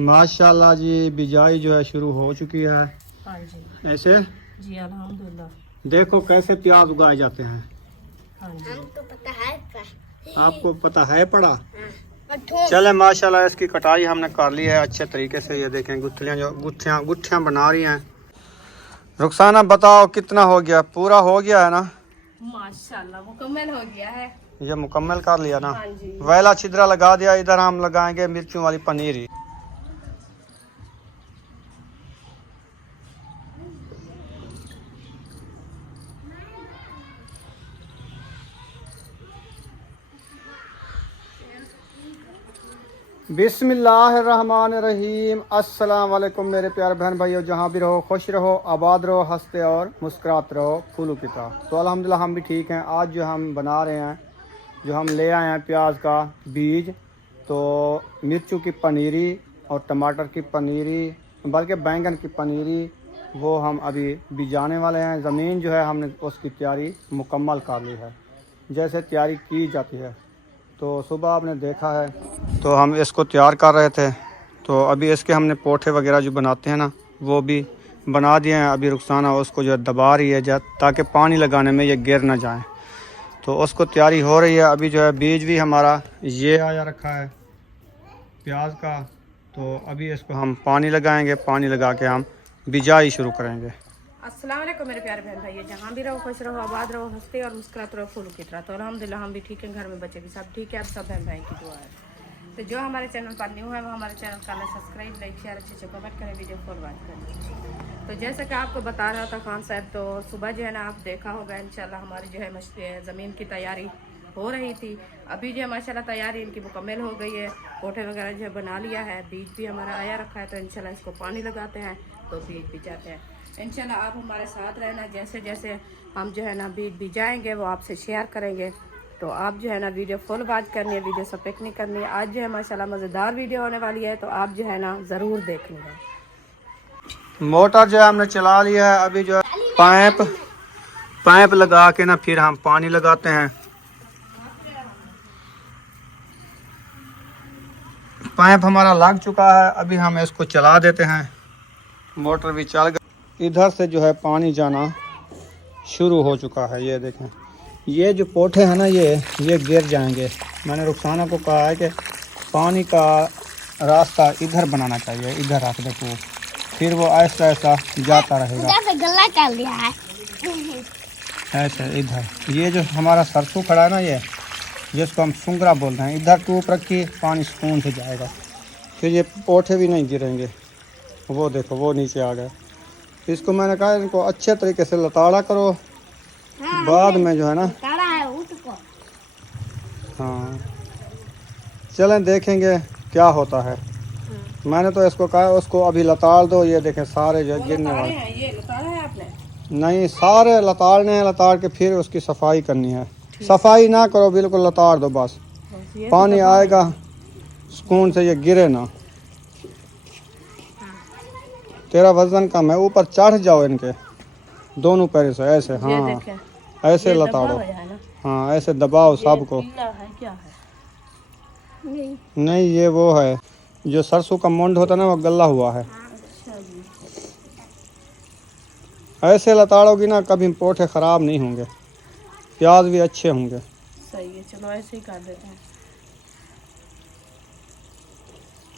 माशाल्लाह जी, बिजाई जो है शुरू हो चुकी है। हाँ जी ऐसे जी, अल्हम्दुलिल्लाह। देखो कैसे प्याज उगाए जाते हैं। हाँ जी, हमको पता है आपको पता है पड़ा। हाँ। चले माशाल्लाह इसकी कटाई हमने कर ली है अच्छे तरीके से। ये देखें गुत्थियाँ जो गुत्थियाँ बना रही हैं। रुखसाना बताओ कितना हो गया? पूरा हो गया है ना? माशाल्लाह मुकम्मल हो गया है। ये मुकम्मल कर लिया ना? हाँ जी। वेला छिद्रा लगा दिया। इधर हम लगाएंगे मिर्चों वाली पनीरी। बिस्मिल्लाहिर्रहमानिर्रहीम। अस्सलाम वालेकुम मेरे प्यारे बहन भाइयों, जहाँ भी रहो खुश रहो, आबाद रहो, हंसते और मुस्कुराते रहो फूलों की तरह। तो अल्हम्दुलिल्लाह हम भी ठीक हैं। आज जो हम बना रहे हैं, जो हम ले आए हैं प्याज का बीज, तो मिर्चों की पनीरी और टमाटर की पनीरी, बल्कि बैंगन की पनीरी, वो हम अभी बीजाने वाले हैं। ज़मीन जो है हमने उसकी तैयारी मुकम्मल कर ली है, जैसे तैयारी की जाती है। तो सुबह आपने देखा है, तो हम इसको तैयार कर रहे थे। तो अभी इसके हमने पोठे वगैरह जो बनाते हैं ना, वो भी बना दिए हैं। अभी रुखसाना उसको जो दबा रही है ताकि पानी लगाने में ये गिर ना जाए। तो उसको तैयारी हो रही है। अभी जो है बीज भी हमारा ये आया रखा है प्याज का। तो अभी इसको हम पानी लगाएंगे, पानी लगा के हम बिजाई शुरू करेंगे। अस्सलाम वालेकुम मेरे प्यारे बहन भाई, जहाँ भी रहो खुश रहो, आबाद रहो, हंसते और मुस्कुराते रहो फूलों की तरह। तो अल्हम्दुलिल्लाह हम भी ठीक हैं, घर में बच्चे भी सब ठीक है। आप सब बहन भाई की दुआ है। तो जो हमारे चैनल पर न्यू है वो हमारे चैनल का सब्सक्राइब, लाइक, शेयर, अच्छे से कमेंट करें, वीडियो फॉरवर्ड करें। तो जैसा कि आपको बता रहा था खान साहब, तो सुबह जो है ना, आप देखा होगा इंशाल्लाह हमारी जो है ज़मीन की तैयारी हो रही थी। अभी जो है माशाल्लाह तैयारी इनकी मुकम्मल हो गई है। कोठे वगैरह जो है बना लिया है, बीज भी हमारा आया रखा है। तो इंशाल्लाह इसको पानी लगाते हैं तो बीज भी जाते हैं। इंशाल्लाह आप हमारे साथ रहना, जैसे जैसे हम जो है ना बीज बिजाएंगे वो आपसे शेयर करेंगे। तो आप जो है ना वीडियो फुल वॉच करनी है, वीडियो स्किप नहीं करनी है। आज जो है माशाल्लाह मज़ेदार वीडियो होने वाली है, तो आप जो है ना ज़रूर देखना है। मोटर जो है हमने चला लिया है। अभी जो है पाइप लगा के ना फिर हम पानी लगाते हैं। पाइप हमारा लग चुका है, अभी हम इसको चला देते हैं। मोटर भी चल गई। इधर से जो है पानी जाना शुरू हो चुका है। ये देखें, ये जो पोठे हैं ना, ये गिर जाएंगे। मैंने रुखसाना को कहा है कि पानी का रास्ता इधर बनाना चाहिए, इधर रख दे तो फिर वो ऐसा ऐसा जाता रहेगा। उधर से गला कर लिया है ऐसे इधर ये जो हमारा सरसों खड़ा है ना, ये जिसको हम सुंगरा बोलते हैं, इधर टूप रखी, पानी सुकून से जाएगा। फिर ये पोठे भी नहीं गिरेंगे। वो देखो वो नीचे आ गए। इसको मैंने कहा इनको अच्छे तरीके से लताड़ा करो। हाँ, बाद में जो है ना, काड़ा है उसको। हाँ चलें देखेंगे क्या होता है। मैंने तो इसको कहा उसको अभी लताड़ दो। ये देखें सारे जो गिरने वाले, ये बताया है आपने? नहीं सारे लताड़ने हैं। लताड़ के फिर उसकी सफाई करनी है। सफाई ना करो, बिल्कुल लताड़ दो बस। पानी आएगा सुकून से, ये गिरे ना। तेरा वजन कम है, ऊपर चढ़ जाओ इनके दोनों पैर से ऐसे। हाँ ऐसे लताड़ो। हाँ ऐसे दबाओ सबको। क्या है? नहीं ये वो है जो सरसों का मुंड होता है ना, वो गला हुआ है। ऐसे लताड़ोगी ना, कभी पोठे ख़राब नहीं होंगे, प्याज भी अच्छे होंगे। सही है, चलो ऐसे ही कर देते हैं।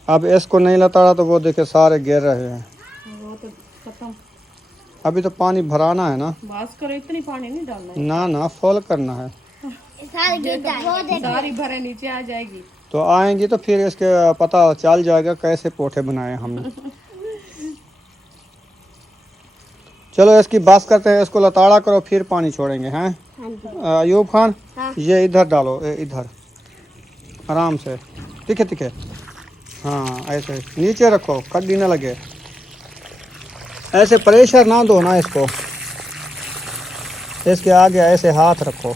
अब इसको नहीं लताड़ा तो वो देखे सारे गिर रहे हैं। वो तो खत्म। अभी तो पानी भराना है ना। बस करो, इतनी पानी नहीं डालना है। ना ना फुल करना है। सारी भरे नीचे आ जाएगी। तो आएंगी तो फिर इसके पता चल जाएगा कैसे पोठे बनाए हमने। चलो इसकी बात करते हैं। इसको लताड़ा करो फिर पानी छोड़ेंगे हैं। अयूब खान, ये इधर डालो, इधर आराम से, तिखे तिखे। हाँ ऐसे नीचे रखो, कड्डी ना लगे। ऐसे प्रेशर ना दो ना इसको। इसके आगे ऐसे हाथ रखो,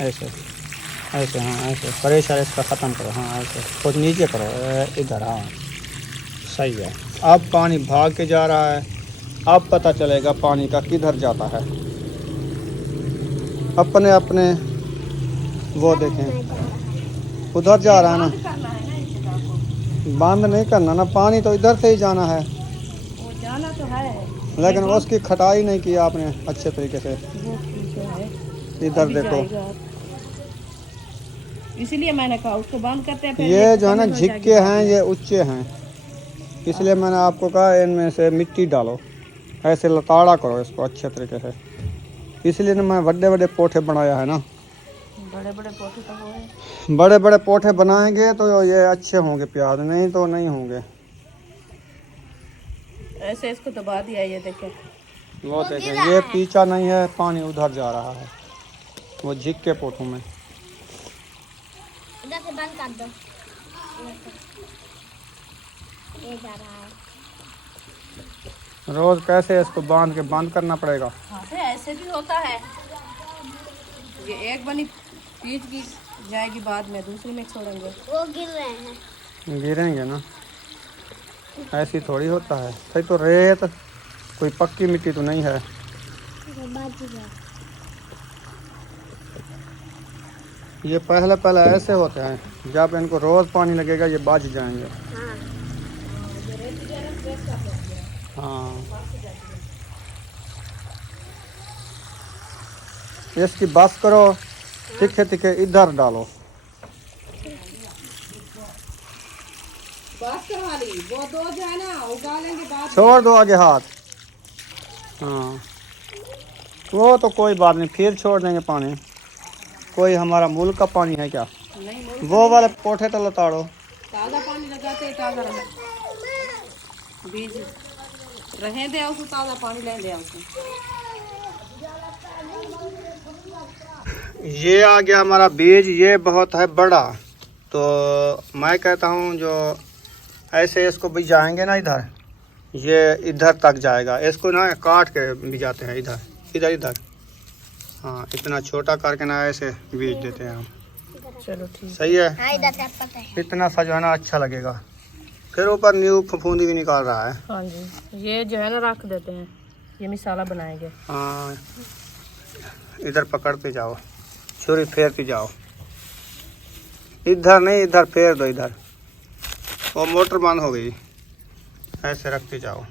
ऐसे ऐसे। हाँ ऐसे प्रेशर इसका ख़त्म करो। हाँ ऐसे कुछ नीचे करो, इधर। हाँ सही है। अब पानी भाग के जा रहा है। अब पता चलेगा पानी का किधर जाता है। अपने अपने वो देखें, उधर जा रहा है ना। बंद नहीं करना ना, पानी तो इधर से ही जाना है, वो जाना तो है, लेकिन उसकी खटाई नहीं की आपने अच्छे तरीके से। वो ठीक है, इधर अभी देखो, जाएगा। इसीलिए मैंने कहा उसको बंद करते हैं, फिर ये जो है ना मुकम्मल हो जाएगी झिक्के बाद हैं, में। ये ऊंचे हैं, इसलिए मैंने आपको कहा इनमें से मिट्टी डालो, ऐसे लताड़ा करो इसको अच्छे तरीके से। इसलिए ना मैं बड़े बड़े पोठे बनाया है ना, बड़े बड़े पोटे तो वो है। बड़े बड़े पोठे बनाएंगे तो ये अच्छे होंगे प्याज, नहीं तो नहीं होंगे। ऐसे इसको दबा दिया, ये देखे। वो देखें, ये पीछा नहीं है, पानी उधर जा रहा है वो झिक्के पोठों में। इधर से बंद कर दो। ये जा रहा है। रोज कैसे इसको बांध के बंद करना पड़ेगा। हाँ तो ऐसे भी होता है, ये एक बनी पीच की जाएगी, बाद में दूसरी में छोड़ेंगे। वो गिर रहे हैं। गिरेंगे ना, ऐसी थोड़ी होता है। सही तो रेत, कोई पक्की मिट्टी तो नहीं है। ये पहले पहले ऐसे होते हैं, जब इनको रोज पानी लगेगा ये बच जाएंगे। हाँ, इसकी बस करो, तीखे तीखे इधर डालो। बात करवा ली, वो दो जो है ना उगा लेंगे बाद में। छोड़ दो आगे हाथ। हाँ, वो तो कोई बात नहीं, फिर छोड़ देंगे पानी। कोई हमारा मुल्क का पानी है क्या? नहीं, मोल वो वाले पोठे तो लताड़ो। ताज़ा पानी लगाते हैं, ताज़ा रहे बीज रहे दे, उसको ताज़ा पानी ले दे उसको। ये आ गया हमारा बीज, ये बहुत है बड़ा, तो मैं कहता हूँ जो ऐसे इसको बिजाएंगे ना इधर, ये इधर तक जाएगा। इसको ना काट के बिजाते हैं इधर इधर इधर। हाँ, इतना छोटा करके ना ऐसे बीज देते हैं हम। चलो ठीक। सही है, हाँ, इधर से पता है। इतना सा जो है ना अच्छा लगेगा। फिर ऊपर न्यू फफूंदी भी निकाल रहा है। हाँ जी, ये जो है ना रख देते हैं, ये मिसाला बनाएंगे। हाँ, इधर पकड़ते जाओ, छुरी फेरती जाओ, इधर नहीं इधर फेर दो इधर। वो मोटर बंद हो गई, ऐसे रखते जाओ।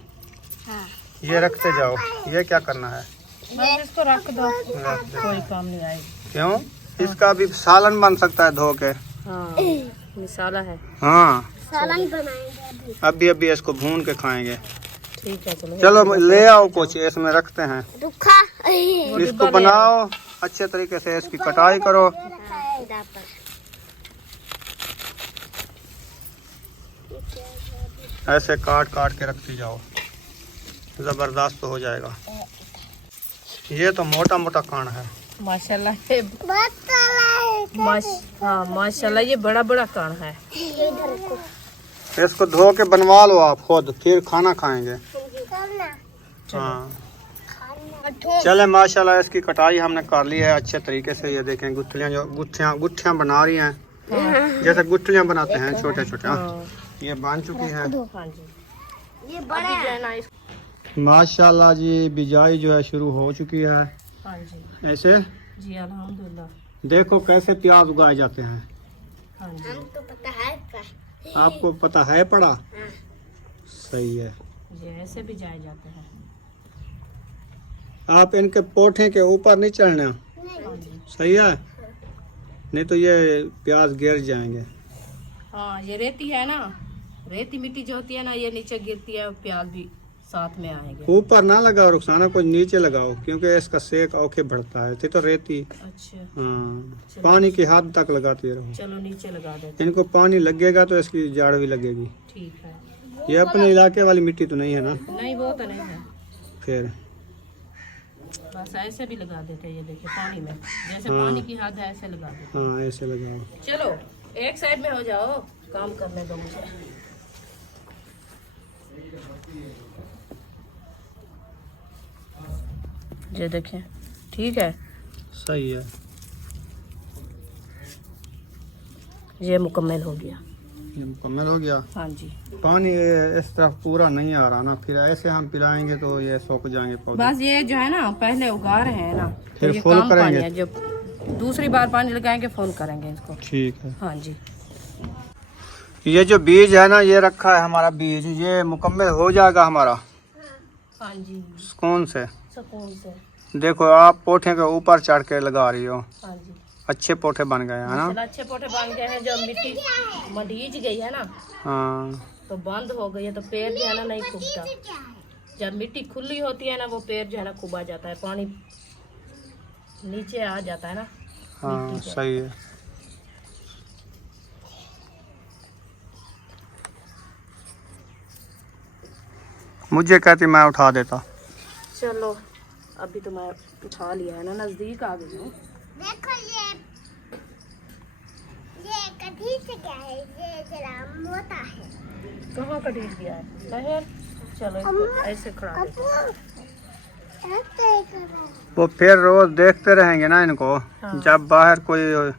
हाँ। ये रखते जाओ। ये क्या करना है? बस इसको रख दो, रख दो। कोई काम नहीं आएगी। क्यों? इसका भी सालन बन सकता है धो के। हाँ, मिसाला है। हाँ, सालन बनाएंगे अभी। अभी अभी इसको भून के खाएंगे। ठीक है, चलो। चलो ले आओ कुछ, इसमें रखते हैं। रुखा। इसको बनाओ अच्छे तरीके से, इसकी कटाई करो। इधर पर। ऐसे काट काट के रखती जाओ, जबरदस्त हो जाएगा। ये तो मोटा मोटा कान है माशाल्लाह। हाँ माशाल्लाह, ये बड़ा बड़ा कान है। इसको धो के बनवा लो आप खुद, फिर खाना खाएंगे। हाँ, चले माशाल्लाह, इसकी कटाई हमने कर ली है अच्छे तरीके से। ये देखें गुठलियाँ, जो गुठियाँ बना रही हैं, जैसे गुठलियाँ बनाते हैं छोटे छोटे। हाँ, ये बन चुकी है। हाँ जी, ये बड़ा है। माशाल्लाह जी, बिजाई जो है शुरू हो चुकी है। हाँ जी ऐसे जी, अल्हम्दुलिल्लाह। देखो कैसे प्याज उगाए जाते हैं। हाँ जी, हमको पता है क्या? आपको पता है पड़ा? सही है। ये ऐसे भी जाए जाते हैं। आप इनके पोठे के ऊपर नहीं चढ़ना, हाँ जी, सही है, नहीं तो ये प्याज गिर जाएंगे। हाँ, ये रेती है ना, रेती मिट्टी जो होती है ना, ये नीचे गिरती है, प्याज भी साथ में आएंगे। ऊपर ना लगाओ रुखसाना, कुछ नीचे लगाओ, क्योंकि इसका सेक औखे बढ़ता है। तो रेती, अच्छा, हाँ, पानी की हद तक लगाते रहो। चलो नीचे लगा देते। इनको पानी लगेगा तो इसकी जड़ भी लगेगी। ठीक है। ये अपने इलाके वाली मिट्टी तो नहीं है ना? नहीं, वो तो नहीं है। फिर बस ऐसे भी लगा देते हैं, ये देखिए पानी में, जैसे हाँ। पानी की हद है ऐसे लगा देते हाँ, ऐसे लगाओ। हैं। चलो एक साइड में हो जाओ, काम करने दो मुझे। ये देखें, ठीक है, सही है। ये मुकम्मल हो गया। ये मुकम्मल हो गया। हाँ जी, पानी इस तरफ पूरा नहीं आ रहा ना, फिर ऐसे हम पिलाएंगे तो ये सूख जाएंगे पौधे। बस ये जो है ना पहले उगा रहे हैं ना, तो फिर ये फुल कम पानी करेंगे। है, जब दूसरी बार पानी लगाएंगे फोन करेंगे इसको। ठीक है। हाँ जी, ये जो बीज है ना, ये रखा है हमारा बीज, ये मुकम्मल हो जाएगा हमारा। हाँ जी, सुकून से। सुकून से। देखो आप पोठे के ऊपर चढ़ के लगा रही हो। हाँ जी, अच्छे पोठे बन गए हैं ना। माशाल्लाह अच्छे पोटे बन गए हैं। जो मिट्टी मडीज गई है ना, हाँ तो बंद हो गई है, तो पेड़ जो है ना नहीं खुबता। जब मिट्टी खुली होती है ना, वो पेड़ जो है ना खुबा जाता है, पानी नीचे आ जाता है ना। हाँ सही है। मुझे कहती मैं उठा देता। चलो अभी तो मैं उठा लिया है ना, नजदीक आ गई हूँ। देखो ये कभी से क्या है, ये जरा मोटा है। कहाँ का ढील दिया है लहर। चलो इसको ऐसे खड़ा देते हैं। वो फिर रोज देखते रहेंगे ना इनको। हाँ। जब बाहर कोई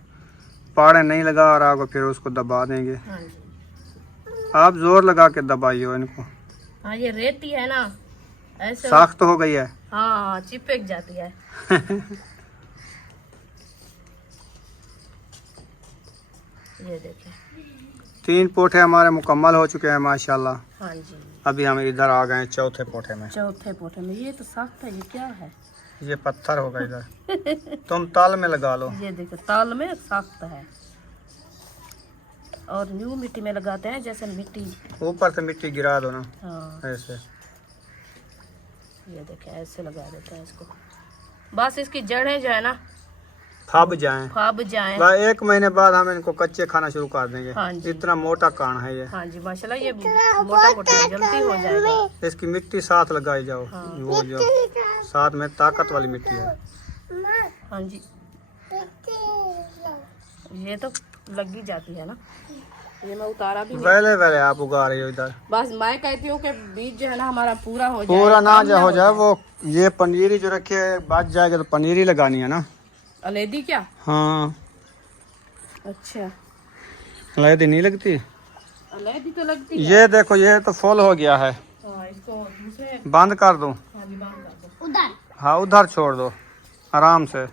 पाड़े नहीं लगा रहा होगा फिर उसको दबा देंगे। हाँ जी, आप जोर लगा के दबाइए इनको। हाँ ये रेती है ना, ऐसे सख्त हो गई है। हाँ चिपक जाती है। ये देखिए 3 पोठे हमारे मुकम्मल हो चुके हैं माशाल्लाह। हाँ जी, अभी हम इधर आ गए चौथे पोठे में। चौथे पोटे में। ये तो सख्त है, ये क्या है? ये पत्थर होगा इधर। तुम ताल में लगा लो। ये देखो ताल में सख्त है। और न्यू मिट्टी में लगाते हैं, जैसे मिट्टी। ऊपर से मिट्टी गिरा दो ना हाँ ऐसे। ये देखे ऐसे लगा देते हैं इसको। बस इसकी जड़ें जो है ना फब जाएं। फब जाएं। 1 महीने बाद हम इनको कच्चे खाना शुरू कर देंगे। हाँ जी। इतना मोटा कान है ये। हाँ जी माशाल्लाह, ये मोटा मोटा जल्दी हो जाएगा। इसकी मिट्टी साथ लगाई जाओ। हाँ। वो जो साथ में ताकत वाली मिट्टी है। हाँ जी, ये तो लगी जाती है ना। ये मैं उतारा भी नहीं। पहले पहले आप उगा रही हो इधर। बस मैं कहती हूँ कि बीज जो है ना हमारा पूरा हो जाए। पूरा ना काम जा हो जाए जाए। वो। ये पनीरी जो रखी है बच जाएगा तो पनीरी लगानी है ना। अलेदी क्या? हाँ अच्छा, लहदी नहीं लगती। अलेदी तो लगती है। ये देखो ये तो फुल हो गया है। हाँ, इसको दूसरे। बंद कर दो। हाँ जी, बंद कर दो। उधर हाँ उधर छोड़ दो आराम से।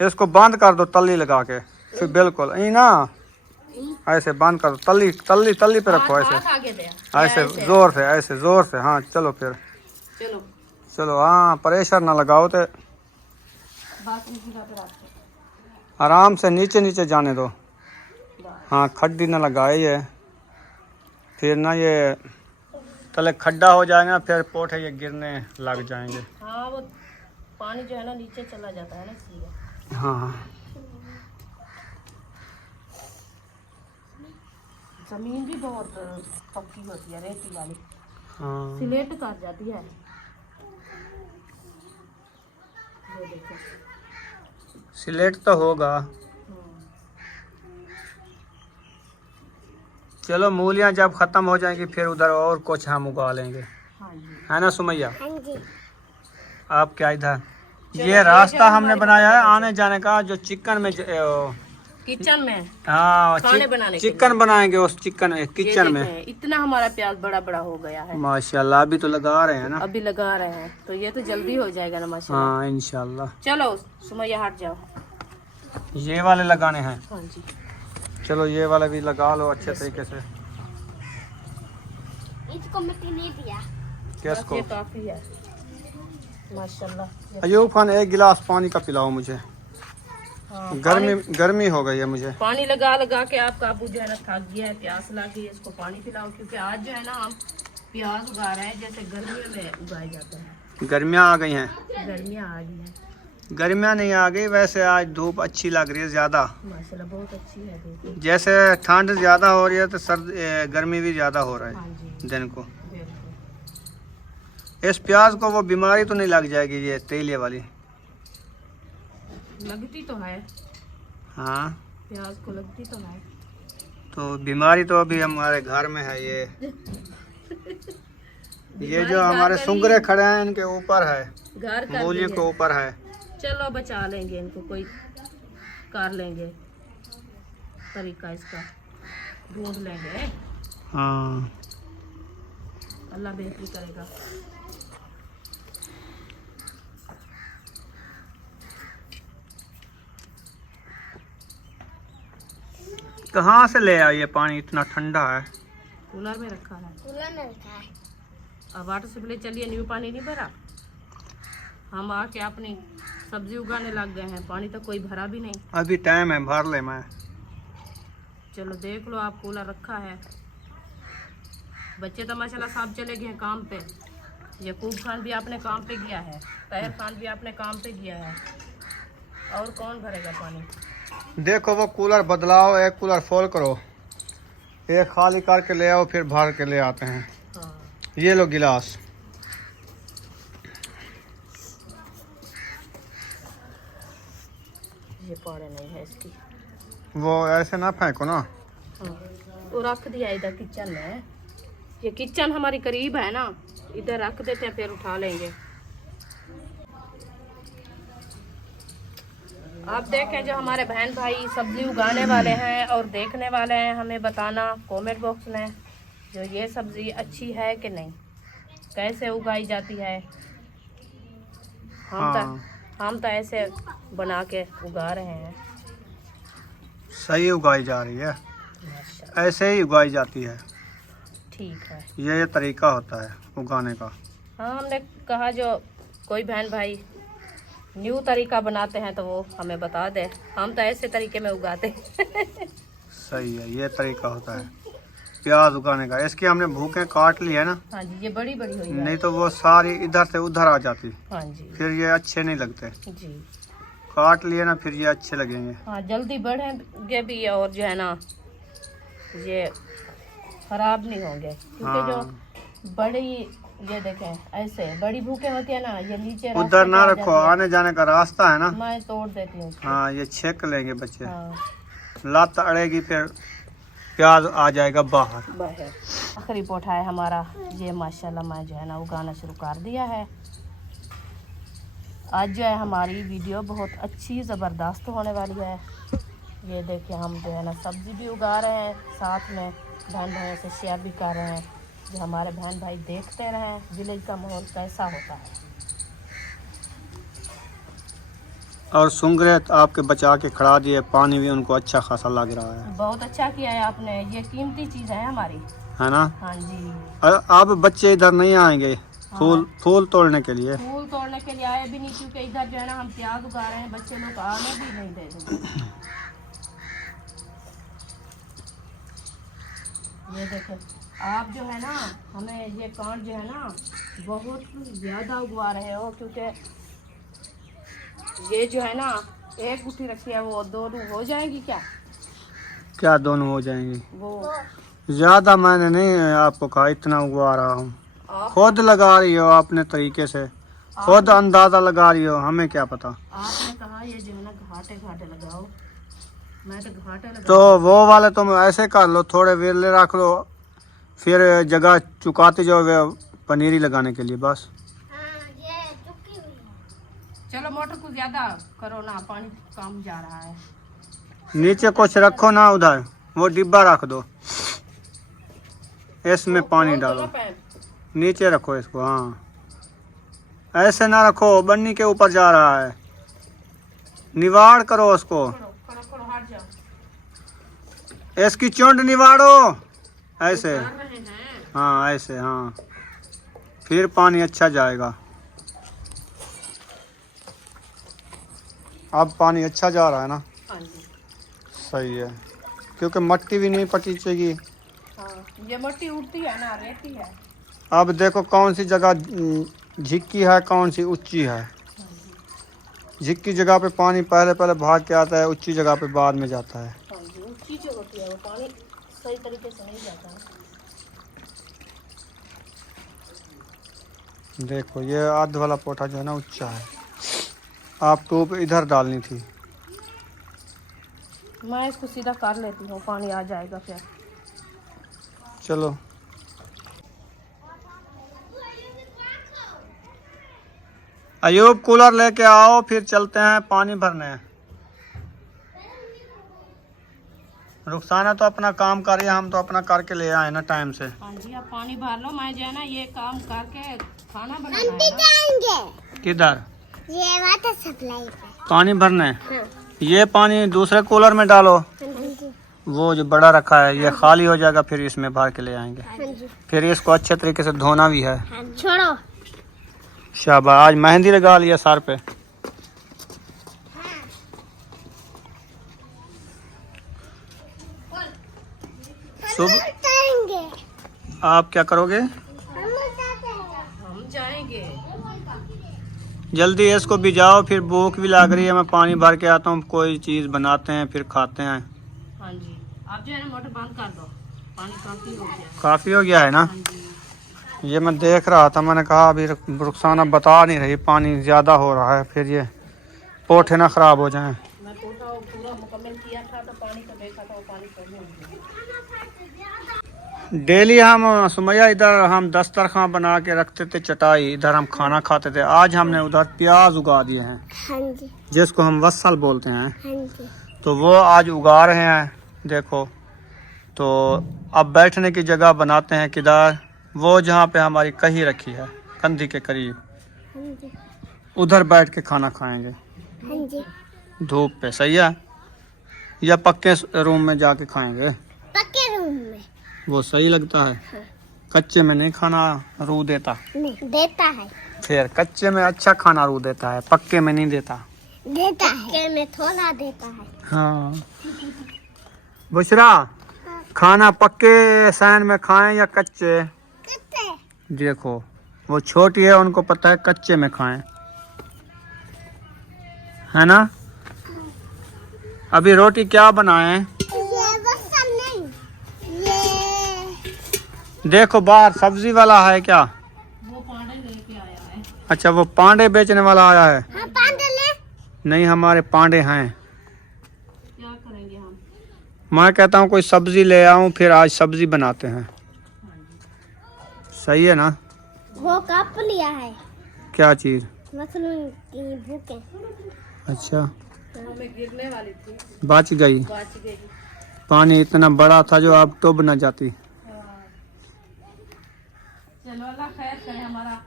इसको बंद कर दो तल्ली लगा के। फिर बिल्कुल यही ना ऐसे बंद कर दो। तल्ली तल्ली तल्ली पे रखो ऐसे। हाथ आगे दे। ऐसे जोर से ऐसे जोर से। हाँ चलो फिर चलो चलो। हाँ प्रेशर ना लगाओ तो बात नहीं की बात। आराम से नीचे नीचे जाने दो। हाँ खड्डी ना लगाए ये। फिर ना ये तले खड्डा हो जाएगा ना, फिर पोठे ये गिरने लग जाएंगे। हाँ वो पानी जो है ना नीचे चला जाता है ना, इसलिए। हाँ जमीन भी बहुत पक्की होती है, रेती वाली। हाँ सिलेट कर जाती है। ये देखो। सिलेट तो होगा। चलो मूलियाँ जब ख़त्म हो जाएंगी फिर उधर और कुछ हम उगा लेंगे। हाँ जी, है ना सुमैया? हाँ जी। आप क्या इधर चलो, ये रास्ता ये जो हमने हमारी बनाया है पत्ता आने जाने का जो चिकन में किचन में हाँ खाने बनाने के चिकन बनाएंगे उस चिकन ये किचन में। देखें, इतना हमारा प्याज बड़ा बड़ा हो गया है। माशाल्लाह अभी तो लगा रहे हैं ना। अभी लगा रहे हैं तो ये तो जल्दी हो जाएगा ना माशाल्लाह। हाँ इंशाल्लाह। चलो सुमैया हट जाओ। ये वाले लगाने हैं। हाँ जी, चलो ये वाले भी लगा लो अच्छे तरीके से। इसको मिट्टी नहीं दिया। केस बस को ये काफी है माशाल्लाह। अयूब खान 1 गिलास पानी का पिलाओ मुझे। हाँ, गर्मी हो गई है मुझे। पानी लगा लगा के आप काबू जो है ना थक गया है, प्यास लगी है, इसको पानी पिलाओ। क्योंकि आज जो है ना हम प्याज उगा रहे हैं जैसे गर्मियों में उगाए जाते हैं। गर्मियाँ आ गई हैं। गर्मियाँ आ गई हैं गर्मियाँ नहीं आ गई वैसे। आज धूप अच्छी लग रही है ज़्यादा। माशाल्लाह, बहुत अच्छी है धूप। जैसे ठंड ज़्यादा हो रही है तो गर्मी भी ज़्यादा हो रहा हाँ है जी दिन को। बिल्कुल। इस प्याज को वो बीमारी तो नहीं लग जाएगी ये तेलिए वाली? लगती तो है, हाँ प्याज को लगती तो है। तो बीमारी तो अभी हमारे घर में है ये जो हमारे सुंगरे खड़े हैं इनके ऊपर है। घर का मूली भी के है। ऊपर है। चलो बचा लेंगे इनको, कोई कर लेंगे तरीका इसका, ढूंढ लेंगे। हाँ अल्लाह बेहतरी करेगा। कहाँ से ले आए ये पानी, इतना ठंडा है? कूलर में रखा है। कूलर में रखा है। अब वाटर सप्लाई चलिए, न्यू पानी नहीं भरा। हम आके अपनी सब्जी उगाने लग गए हैं, पानी तो कोई भरा भी नहीं। अभी टाइम है, भर ले मैं। चलो देख लो, आप कूलर रखा है। बच्चे तो माशाल्लाह साहब चले गए हैं काम पे। यकूब खान भी अपने काम पे गया है, तैर खान भी अपने काम पे गया है। और कौन भरेगा पानी? देखो वो कूलर बदलाओ, एक कूलर फुल करो, एक खाली करके ले आओ, फिर भर के ले आते हैं। हाँ। ये लो गिलास। ये पानी नहीं है इसकी। वो ऐसे ना फेंको ना। हाँ। वो रख दिया इधर किचन में। ये किचन हमारी करीब है ना, इधर रख देते हैं, फिर उठा लेंगे। आप देखें, जो हमारे बहन भाई सब्जी उगाने वाले हैं और देखने वाले हैं, हमें बताना कमेंट बॉक्स में, जो ये सब्जी अच्छी है कि नहीं, कैसे उगाई जाती है। हम तो ऐसे बना के उगा रहे हैं। सही उगाई जा रही है, माशाल्लाह। ऐसे ही उगाई जाती है। ठीक है। ये तरीका होता है उगाने का। हाँ, हमने कहा जो कोई बहन भाई न्यू तरीका बनाते हैं तो वो हमें बता दे, हम तो ऐसे तरीके में उगाते सही है, ये तरीका होता है प्याज उगाने का। इसकी हमने भूखें काट ली है ना। हाँ जी, ये बड़ी बड़ी हुई है। नहीं तो वो सारी इधर से उधर आ जाती, हाँ जी फिर ये अच्छे नहीं लगते। जी। काट लिए ना, फिर ये अच्छे लगेंगे। हाँ, जल्दी बढ़ेंगे भी और जो है ना ये खराब नहीं होंगे, क्योंकि जो बड़ी, ये देखें ऐसे बड़ी भूखे होती है ना, ये नीचे उधर ना रखो, आने जाने का रास्ता है ना। मैं तोड़ देती हूँ। हाँ, ये छेक लेंगे बच्चे। हाँ, लात अड़ेगी, फिर प्याज आ जाएगा बाहर। बाहर। आखिरी पोठा है हमारा, ये माशाल्लाह मैं जो है ना उगाना शुरू कर दिया है। आज जो है हमारी वीडियो बहुत अच्छी ज़बरदस्त होने वाली है। ये देखिए, हम जो है ना सब्ज़ी भी उगा रहे हैं, साथ में बहन भाइयों से शेयर भी कर रहे हैं, जो हमारे बहन भाई देखते रहें विलेज का माहौल कैसा होता है। और सुंगरे आपके बचा के खड़ा दिए, पानी भी उनको अच्छा खासा लग रहा है। बहुत अच्छा किया है आपने, ये कीमती चीज़ है हमारी। है ना। हाँ जी। अब बच्चे इधर नहीं आएंगे फूल तोड़ने के लिए। फूल तोड़ने के लिए आए भी नहीं, क्योंकि इधर जो है ना हम प्याज उगा रहे हैं, बच्चे लोग आने भी नहीं दे देंगे। ये देखें आप, जो है ना हमें ये कांट जो है ना बहुत ज़्यादा उगवा रहे हो, क्योंकि ये जो है ना एक गुट्ठी रखी है, वो दोनों हो जाएंगी क्या? क्या दोनों हो जाएंगी? वो ज्यादा मैंने नहीं आपको कहा, इतना उगवा रहा हूँ। खुद लगा रही हो अपने तरीके से, खुद अंदाजा लगा रही हो, हमें क्या पता। आपने कहा ये जो है ना घाटे घाटे लगाओ, मैं तो घाटे लगा। तो वो वाले तुम ऐसे कर लो, थोड़े वेले रख लो, फिर जगह चुकाते जाओ पनीरी लगाने के लिए, बस। ये चुकी हुई है। चलो मोटर को ज्यादा करो ना, पानी कम जा रहा है। नीचे कुछ रखो ना, उधर वो डिब्बा रख दो, इसमें पानी डालो। नीचे रखो इसको। हाँ, ऐसे ना रखो, बन्नी के ऊपर जा रहा है, निवाड़ करो उसको। हट जाओ, इसकी चुंड निवाड़ो, ऐसे। कर रहे हैं। हाँ, ऐसे। हाँ, फिर पानी अच्छा जाएगा। अब पानी अच्छा जा रहा है ना। हाँ जी, सही है, क्योंकि मिट्टी भी नहीं पटीचेगी। हाँ, ये मिट्टी उठती है ना, रेती है। अब देखो कौन सी जगह झिक्की है, कौन सी ऊंची है। झिक्की जगह पे पानी पहले भाग के आता है, ऊंची जगह पे बाद में जाता है। हाँ जी, ऊंची जो होती है वो पानी सही तरीके से नहीं जाता है। देखो ये आध वाला पोठा जो है ना ऊंचा है, आप टूब इधर डालनी थी। मैं इसको सीधा कर लेती हूँ, पानी आ जाएगा फिर। चलो, अयूब कूलर लेके आओ, फिर चलते हैं पानी भरने। रुखसाना तो अपना काम कर रही है, हम तो अपना करके ले आए ना टाइम से। हाँ जी, आप पानी भर लो, मैं जो है ना ये काम करके खाना बनाना है आंटी ना। जाएंगे किधर? ये वाटर सप्लाई पे। पानी भरने। हाँ। ये पानी दूसरे कूलर में डालो, आंटी वो जो बड़ा रखा है ये खाली हो जाएगा, फिर इसमें भर के ले आएंगे। हाँ जी। फिर इसको अच्छे तरीके से धोना भी है। हाँ जी। छोड़ो। शाबाश, आज मेहंदी लगा लिया सर पे। सुबह जाएंगे। आप क्या करोगे? हम जाएंगे। जल्दी इसको भिजाओ, फिर भूख भी लग रही है। मैं पानी भर के आता हूँ, कोई चीज़ बनाते हैं फिर खाते हैं। हाँ जी, आप जो है ना मोटर बंद कर दो, पानी काफी हो गया। काफ़ी हो गया है ना? हाँ जी। ये मैं देख रहा था, मैंने कहा अभी रुखसाना बता नहीं रही, पानी ज़्यादा हो रहा है, फिर ये पोठे ना ख़राब हो जाएं। मैं पोटा पूरा मुकम्मल किया था तो पानी को देखा था, वो पानी कम हो गया। डेली हम सुमैया इधर हम दस्तरखान बना के रखते थे, चटाई, इधर हम खाना खाते थे। आज हमने उधर प्याज उगा दिए हैं, हाँ जी। जिसको हम वसल बोलते हैं। हाँ जी। तो वो आज उगा रहे हैं, देखो। तो अब बैठने की जगह बनाते हैं किधर, वो जहाँ पे हमारी कही रखी है कंधी के करीब, हाँ जी। उधर बैठ के खाना खाएंगे हाँ जी। धूप पे। सही है? या पक्के रूम में जाके खाएंगे? पक्के रूम में। वो सही लगता है? कच्चे में नहीं खाना रूह देता। नहीं देता है। फिर कच्चे में अच्छा खाना रूह देता है, पक्के में नहीं देता। देता है। पक्के में थोड़ा देता है। हाँ बुशरा, खाना पक्के सैन में खाएं या कच्चे? कच्चे। देखो वो छोटी है, उनको पता है कच्चे में खाएं, है ना? अभी रोटी क्या बनाएं? ये वसल नहीं, ये देखो बाहर सब्जी वाला है क्या? वो पानी लेके आया है। अच्छा, वो पांडे बेचने वाला आया है? हाँ पांडे ले। नहीं, हमारे पांडे हैं। क्या करेंगे हम? मैं कहता हूँ कोई सब्जी ले आऊँ, फिर आज सब्जी बनाते हैं। सही है ना? वो कप लिया है, क्या चीज़? मशरूम की भूखे। अच्छा, हमें गिरने वाली थी, बच गई। बच गई। पानी इतना बड़ा था जो अब डूब न जाती। चलो अल्लाह खैर करे, हमारा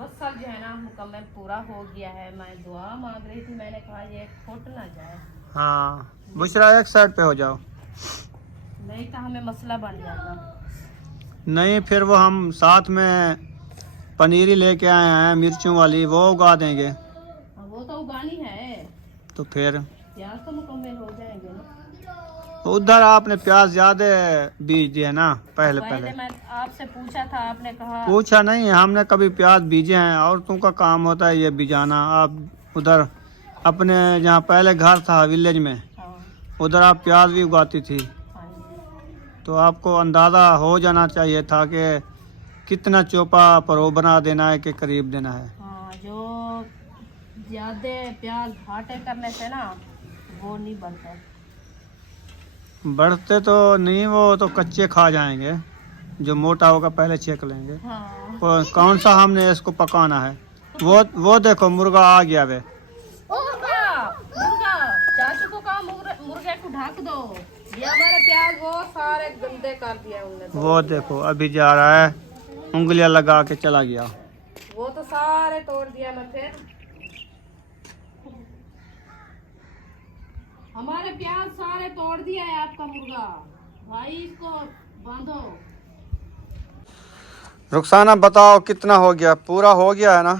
वसल जो है ना मुकम्मल पूरा हो गया है। मैं दुआ मांग रही थी, मैंने कहा ये फूट ना जाए। हाँ बुशरा, एक साइड पे हो जाओ। नहीं तो हमें मसला बन जाएगा। नहीं, फिर वो हम साथ में पनीरी लेके आए हैं मिर्चों वाली, वो उगा देंगे। वो तो उगानी है, तो फिर प्याज तो मुकम्मल हो जाएंगे ना। उधर आपने प्याज ज्यादा बीज दिए ना पहले पहले मैं आपसे पूछा था, आपने कहा पूछा नहीं, हमने कभी प्याज बीजे हैं? औरतों का काम होता है ये बीजाना। आप उधर अपने जहाँ पहले घर था विलेज में, हाँ, उधर आप प्याज भी उगाती थी, हाँ जी। तो आपको अंदाज़ा हो जाना चाहिए था कि कितना चोपा परो बना देना है कि करीब देना है। हाँ, जो ज्यादा प्याज घाटे करने से ना वो नहीं बनता। बढ़ते तो नहीं, वो तो कच्चे खा जाएंगे। जो मोटा होगा पहले चेक लेंगे। हाँ। कौन सा हमने इसको पकाना है? वो देखो मुर्गा आ गया वे। मुर्गा, मुर्गा, चाचू को कहा मुर्गे को ढक दो। ये हमारे प्याज वो सारे गंदे कर दिए उनने तो। वो देखो अभी जा रहा है, उंगलियां लगा के चला गया। वो तो सारे तोड़ दिया मैं फिर। हमारे प्याज सारे तोड़ दिया है आपका मुर्गा। भाई इसको बांधो। रुखसाना बताओ कितना हो गया? पूरा हो गया है ना?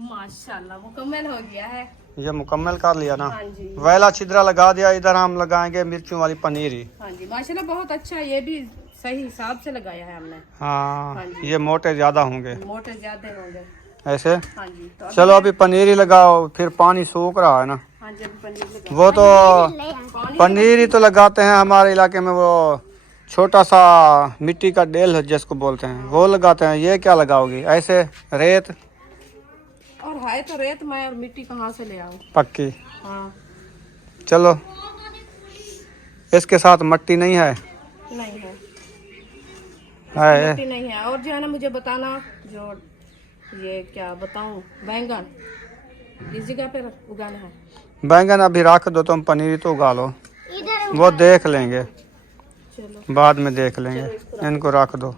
माशाल्लाह मुकम्मल हो गया है। ये मुकम्मल कर लिया ना? हाँ जी, वेला छिद्रा लगा दिया। इधर हम लगाएंगे मिर्चों वाली पनीरी। हाँ जी, माशाल्लाह बहुत अच्छा। ये भी सही हिसाब से लगाया है हमने। हाँ, हाँ जी। ये मोटे ज्यादा होंगे मोटे ज्यादा होंगे। ऐसे। हाँ जी, तो चलो अभी पनीरी लगाओ, फिर पानी सूख रहा है ना। हाँ जी, अभी पनीर लगा। वो तो पनीरी तो लगाते हैं हमारे इलाके में, वो छोटा सा मिट्टी का डेल जिसको बोलते हैं, वो लगाते हैं। ये क्या लगाओगी? ऐसे रेत? और है तो रेत, मैं और मिट्टी कहाँ से ले आऊँ? पक्की। हाँ, चलो, इसके साथ मट्टी नहीं है? नहीं है, है। मिट्टी नहीं है। और जो है ना मुझे बताना, जो ये क्या बताऊँ, बैंगन इस जगह पे उगाना है। बैंगन अभी रख दो, तुम पनीरी तो उगा लो, इधर वो देख लेंगे, चलो बाद में देख लेंगे। इनको रख दो।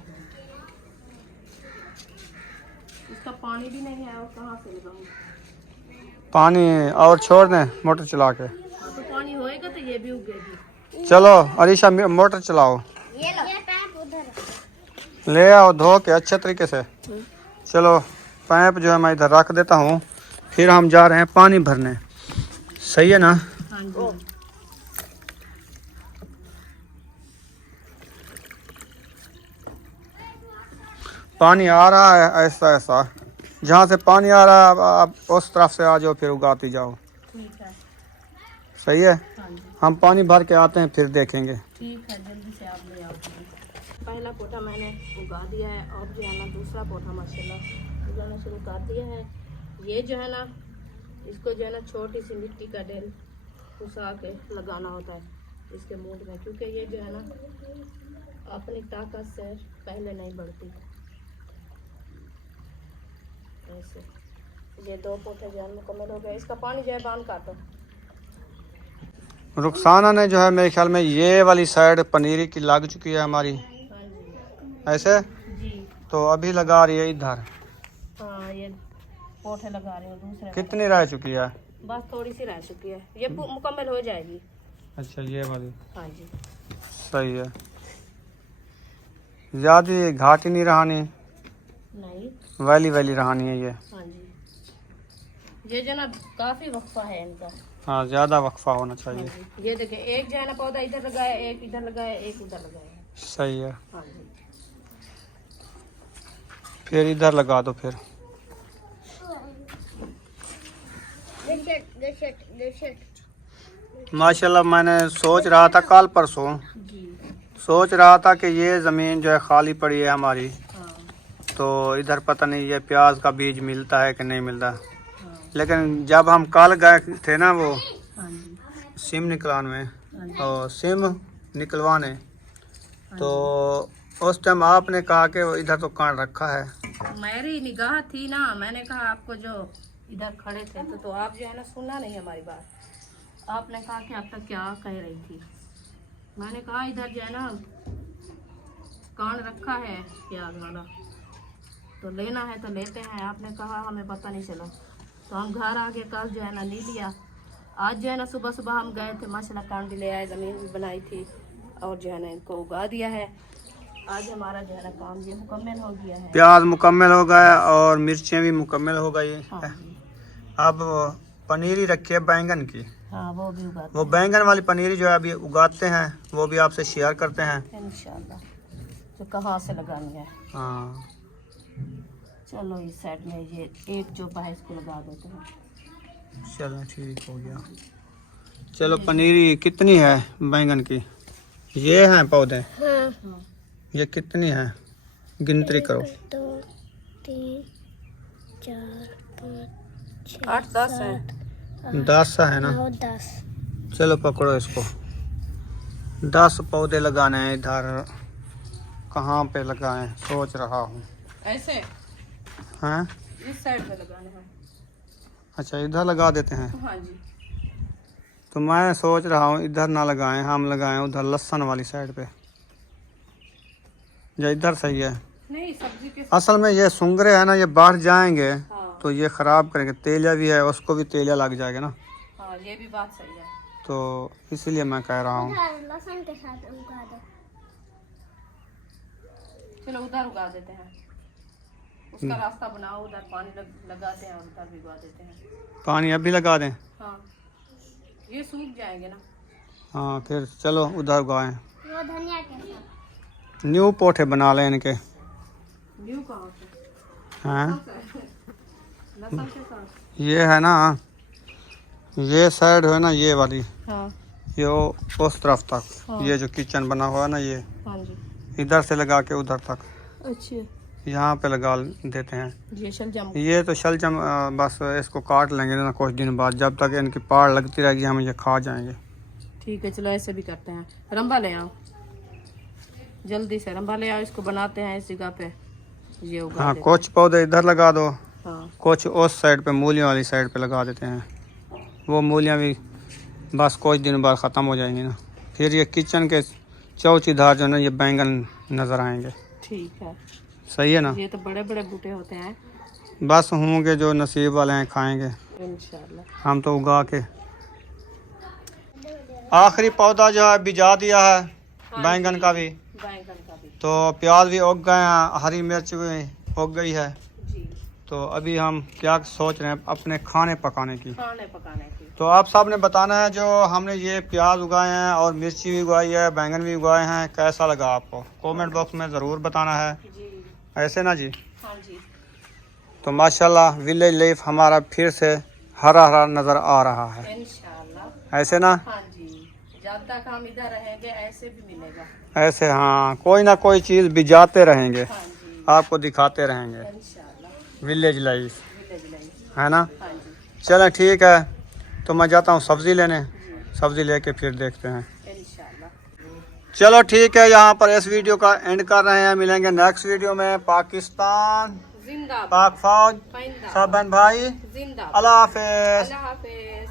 इसका पानी भी नहीं है, और कहाँ से लगाऊँ? पानी और छोड़ दें मोटर चला के। हाँ, तो पानी होएगा तो ये भी उगेगी। चलो अरीशा मोटर चलाओ, ये लो, ये पैप उधर। ले आओ धो के अच्छे तरीके से। चलो पाइप जो है मैं इधर रख देता हूँ, फिर हम जा रहे हैं पानी भरने। सही है ना? हाँ जी। पानी आ रहा है ऐसा ऐसा, जहाँ से पानी आ रहा है आप उस तरफ से आ जाओ, फिर उगाती जाओ। ठीक है। सही है, हाँ जी हम पानी भर के आते हैं फिर देखेंगे। ठीक है, जल्दी से आप ले आओ। पहला पौधा मैंने उगा दिया है, और जो है ना दूसरा पौधा माशाल्लाह उगाना शुरू कर दिया है। ये जो है ना, इसको जो है ना छोटी सी मिट्टी का ढेल घुसा के लगाना होता है इसके मूड में, क्योंकि ये जो है ना अपनी ताकत से पहले नहीं बढ़ती। ऐसे ये 2 पौधे जो है मुकम्मल हो गए। इसका पानी जो है बांध काटो। रुखसाना ने जो है मेरे ख्याल में ये वाली साइड पनीरी की लग चुकी है हमारी, हाँ जी ऐसे जी। तो अभी लगा रही है इधर। हाँ ये पौधे लगा रहे हो दूसरे वाले। कितनी रह चुकी है? बस थोड़ी सी रह चुकी है, ये मुकम्मल हो जाएगी। अच्छा ये वाली, हाँ जी। सही है। ज़्यादा घाटी नहीं रहानी, नहीं। वैली वैली रहानी है ये। हाँ जी, ये जो ना काफी वक्फा है इनका। हाँ ज़्यादा वक्फा होना हाँ चाहिए। जी, ये देखिए एक जो है ना पौधा इधर लगाया, एक इधर लगाया, एक उधर लगाया। सही है, हाँ जी। फिर इधर लगा दो फिर। माशाल्लाह मैंने सोच रहा था कल परसों, जी। सोच रहा था कि ये ज़मीन जो है खाली पड़ी है हमारी, हाँ तो इधर पता नहीं ये प्याज का बीज मिलता है कि नहीं मिलता। हाँ। लेकिन जब हम कल गए थे ना वो हाँ जी। सिम निकलान में, हाँ जी। और सिम निकलवाने, तो उस टाइम आपने कहा कि वो इधर तो काट रखा है। मेरी निगाह थी ना, मैंने कहा आपको जो इधर खड़े थे तो आप जो है ना सुना नहीं हमारी बात। आपने कहा कि अब तक क्या कह रही थी। मैंने कहा इधर जो है ना कान रखा है प्याज वाला, तो लेना है तो लेते हैं। आपने कहा हमें पता नहीं चला, तो हम घर आ गए। कल जो है ना नहीं लिया। आज जो है ना सुबह सुबह हम गए थे, माशाल्लाह कान भी ले आए, ज़मीन भी बनाई थी, और जो है ना इनको उगा दिया है। आज हमारा जो है ना काम ये मुकम्मल हो गया है। प्याज मुकम्मल हो गया और मिर्चें भी मुकम्मल हो गई। हाँ जी। अब पनीरी रखी है बैंगन की, हाँ वो भी उगाते वो बैंगन वाली पनीरी जो है अभी उगाते हैं, वो भी आपसे शेयर करते हैं हैं इंशाल्लाह। तो कहाँ से लगानी है? हाँ। चलो इस साइड में ये एक जो है इसको लगा देते हैं। चलो ठीक हो गया। चलो पनीरी कितनी है बैंगन की? ये हैं पौधे, हाँ। ये कितनी है गिनती करो। 2 3 4 5 6 8-10 है। 10 है ना? 10। चलो पकड़ो इसको। 10 पौधे लगाने हैं इधर। कहाँ पे लगाएं सोच रहा हूँ। ऐसे हैं? इस साइड पे लगाने हैं। अच्छा इधर लगा देते हैं। हाँ जी। तो मैं सोच रहा हूँ इधर ना लगाएं, हम लगाएं उधर लहसुन वाली साइड पे, या इधर सही है। नहीं सब्जी के असल में ये सुंगरे है ना, ये बाहर जाएंगे हाँ। तो ये ख़राब करेंगे। तेलिया भी है, उसको भी तेलिया लग जाएगा ना, हाँ ये भी बात सही है। तो इसीलिए मैं कह रहा हूँ। लहसुन के साथ उगा दो। चलो उधर उगा देते हैं, उसका रास्ता बनाओ, उधर पानी लगाते हैं और उधर भी उगा देते हैं। पानी अभी लगा दें? हाँ ये सूख जाएंगे ना। हाँ फिर चलो उधर उगाएं। वो धनिया के साथ। न्यू पोठे बना लें इनके। न्यू कहाँ से? हैं? लहसुन के साथ। ये है ना, ये साइड है ना ये वाली, हाँ ये उस तरफ तक। हाँ। ये जो किचन बना हुआ है ना, ये हाँ जी। इधर से लगा के उधर तक, अच्छा यहाँ पे लगा देते हैं। ये शलजम। ये तो शलजम बस इसको काट लेंगे ना कुछ दिन बाद, जब तक इनकी पाड़ लगती रहेगी हम ये खा जाएंगे। ठीक है चलो ऐसे भी करते हैं। रंबा ले आओ, जल्दी से रंबा ले आओ, इसको बनाते हैं इस जगह पे। ये उगा हाँ देते कुछ पौधे इधर लगा दो, हैं। हाँ कुछ उस साइड पे मूलियों वाली साइड पे लगा देते हैं। वो मूलियाँ भी बस कुछ दिन बाद ख़त्म हो जाएंगी ना, फिर ये किचन के चौकीदार जो है ना ये बैंगन नज़र आएंगे। ठीक है। सही है ना? ये तो बड़े बड़े बूटे होते हैं। बस होंगे जो नसीब वाले हैं खाएंगे, इंशाल्लाह। हम तो उगा के। आखिरी पौधा जो है बिजा दिया है हाँ बैंगन जी, का भी। बैंगन का भी तो प्याज भी उग गए हैं, हरी मिर्च भी उग गई है। जी। तो अभी हम क्या सोच रहे हैं अपने खाने पकाने की। खाने पकाने की। तो आप साहब ने बताना है जो हमने ये प्याज उगाए हैं और मिर्ची भी उगाई है, बैंगन भी उगाए हैं, कैसा लगा आपको कमेंट बॉक्स में ज़रूर बताना है। जी। ऐसे ना जी। हाँ जी। तो माशाल्लाह विलेज लाइफ हमारा फिर से हरा हरा नज़र आ रहा है। इंशाल्लाह। ऐसे ना। हाँ जी, जब तक हम इधर रहेंगे ऐसे भी मिलेगा। ऐसे हाँ, कोई ना कोई चीज़ बिजाते रहेंगे, हाँ जी, आपको दिखाते रहेंगे इंशाल्लाह। Village life, village life. है ना। हाँ जी। चलें ठीक है, तो मैं जाता हूँ सब्ज़ी लेने, जी, सब्ज़ी लेके फिर देखते हैं। इंशाल्लाह। चलो ठीक है, यहाँ पर इस वीडियो का एंड कर रहे हैं। मिलेंगे नेक्स्ट वीडियो में। पाकिस्तान, जिंदाबाद। पाक फौज, जिंदाबाद। सब बहन भाई, जिंदाबाद। अल्लाह हाफिज़। अल्लाह हाफिज।